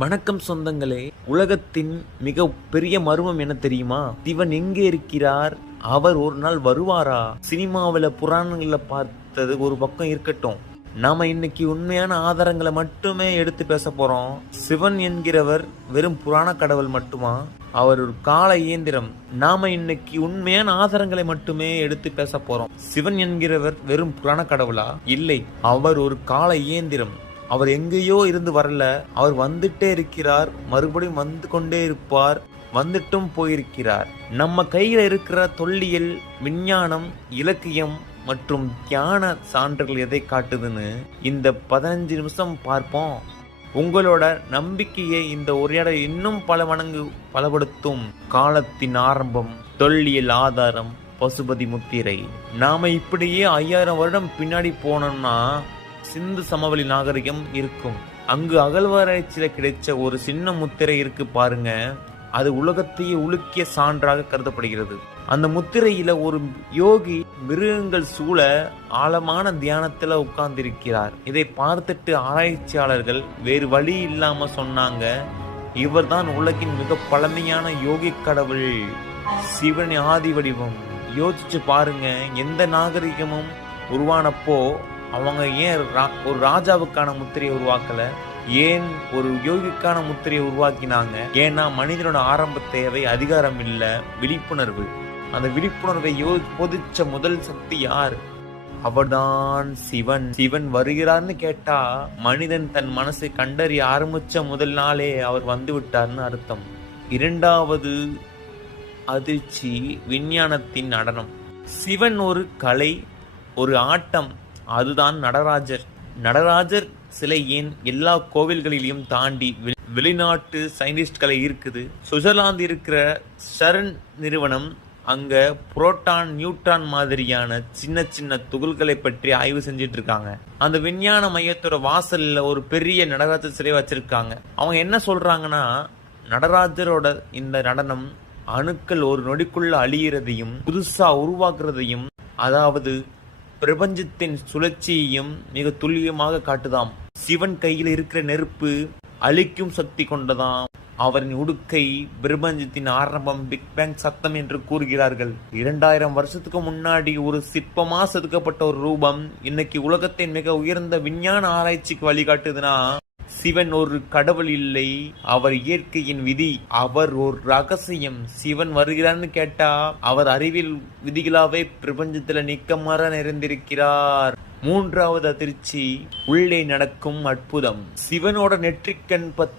வணக்கம் சொந்தங்களே. உலகத்தின் மிக பெரிய மர்மம் என்ன தெரியுமா? சிவன் எங்கே இருக்கிறார்? அவர் ஒரு நாள் வருவாரா? சினிமாவில் புராணங்களை பார்த்தது ஒரு பக்கம் இருக்கட்டும், நாம இன்னைக்கு உண்மையான ஆதாரங்களை மட்டுமே எடுத்து பேச போறோம். சிவன் என்கிறவர் வெறும் புராண கடவுள் மட்டுமா? அவர் ஒரு கால இயந்திரம். நாம இன்னைக்கு உண்மையான ஆதாரங்களை மட்டுமே எடுத்து பேச போறோம். சிவன் என்கிறவர் வெறும் புராண கடவுளா? இல்லை, அவர் ஒரு கால இயந்திரம். அவர் எங்கேயோ இருந்து வரல, அவர் வந்துட்டே இருக்கிறார், மறுபடியும் வந்து கொண்டே இருப்பார், வந்துட்டும் போயிருக்கிறார். நம்ம கையில இருக்கிற தொல்லியல், விஞ்ஞானம், இலக்கியம் மற்றும் தியான சான்றுகள் எதை காட்டுதுன்னு இந்த 15 நிமிஷம் பார்ப்போம். உங்களோட நம்பிக்கையை இந்த உரையாடல் இன்னும் பல மடங்கு பலப்படுத்தும். காலத்தின் ஆரம்பம், தொல்லியல் ஆதாரம், பசுபதி முத்திரை. நாம இப்படியே 5000 வருடம் பின்னாடி போனோம்னா சிந்து சமவெளி நாகரிகம் இருக்கும். அங்கு அகழ்வாராய்ச்சியில கிடைச்ச ஒரு சின்ன முத்திரை இருக்கு பாருங்க, அது உலகத்தையே உலுக்கிய சான்றாக கருதப்படுகிறது. அந்த முத்திரையில ஒரு யோகி மிருகங்கள் சூழ ஆழமான தியானத்துல உட்கார்ந்திருக்கிறார். இதை பார்த்துட்டு ஆராய்ச்சியாளர்கள் வேறு வழி இல்லாம சொன்னாங்க, இவர்தான் உலகின் மிக பழமையான யோகி கடவுள், சிவன் ஆதி வடிவம். யோசிச்சு பாருங்க, எந்த நாகரிகமும் உருவானப்போ அவங்க ஏன் ஒரு ராஜாவுக்கான முத்திரையை உருவாக்கல? ஏன் ஒரு யோகிக்கான முத்திரையை உருவாக்கினாங்க? ஏன்னா மனிதனோட ஆரம்ப தேவை அதிகாரம் இல்ல, விழிப்புணர்வு. அந்த விழிப்புணர்வை பொதிச்ச முதல் சக்தி யார்? அவர்தான் சிவன். சிவன் வருகிறார்னு கேட்டா மனிதன் தன் மனசை கண்டறிய ஆரம்பிச்ச முதல் நாளே அவர் வந்து விட்டார்னு அர்த்தம். இரண்டாவது அதிர்ச்சி, விஞ்ஞானத்தின் நடனம். சிவன் ஒரு கலை, ஒரு ஆட்டம், அதுதான் நடராஜர். நடராஜர் சிலை ஏன் எல்லா கோவில்களிலையும் தாண்டி வெளிநாட்டு சயின்டிஸ்ட்களை இருக்குது. சுவிட்சர்லாந்து இருக்கிற சரண் நிறுவனம் அங்க புரோட்டான், நியூட்ரான் மாதிரியான சின்ன சின்ன துகள்களை பற்றி ஆய்வு செஞ்சிட்டு இருக்காங்க. அந்த விஞ்ஞான மையத்தோட வாசல்ல ஒரு பெரிய நடராஜர் சிலை வச்சிருக்காங்க. அவங்க என்ன சொல்றாங்கன்னா, நடராஜரோட இந்த நடனம் அணுக்கள் ஒரு நொடிக்குள்ள அழியறதையும் புதுசா உருவாக்குறதையும், அதாவது பிரபஞ்சத்தின் சுழற்சியையும் மிக துல்லியமாக காட்டுதாம். சிவன் கையில் இருக்கிற நெருப்பு அழிக்கும் சக்தி கொண்டதாம். அவரின் உடுக்கை பிரபஞ்சத்தின் ஆரம்பம், பிக் பேங் சத்தம் என்று கூறுகிறார்கள். 2000 வருஷத்துக்கு முன்னாடி ஒரு சிற்பமா செதுக்கப்பட்ட ஒரு ரூபம் இன்னைக்கு உலகத்தின் மிக உயர்ந்த விஞ்ஞான ஆராய்ச்சிக்கு வழிகாட்டுதுன்னா, சிவன் ஒரு கடவுள் இல்லை, அவர் இயற்கையின் விதி, அவர் ஒரு ரகசியம். சிவன் வருகிறான்னு கேட்டா அவர் அறிவியல் விதிகளாவே பிரபஞ்சத்துல நிக்கமர நிறைந்திருக்கிறார். மூன்றாவது அதிர்ச்சி, உள்ளே நடக்கும் அற்புதம். சிவனோட நெற்றிக்கண் பத்தி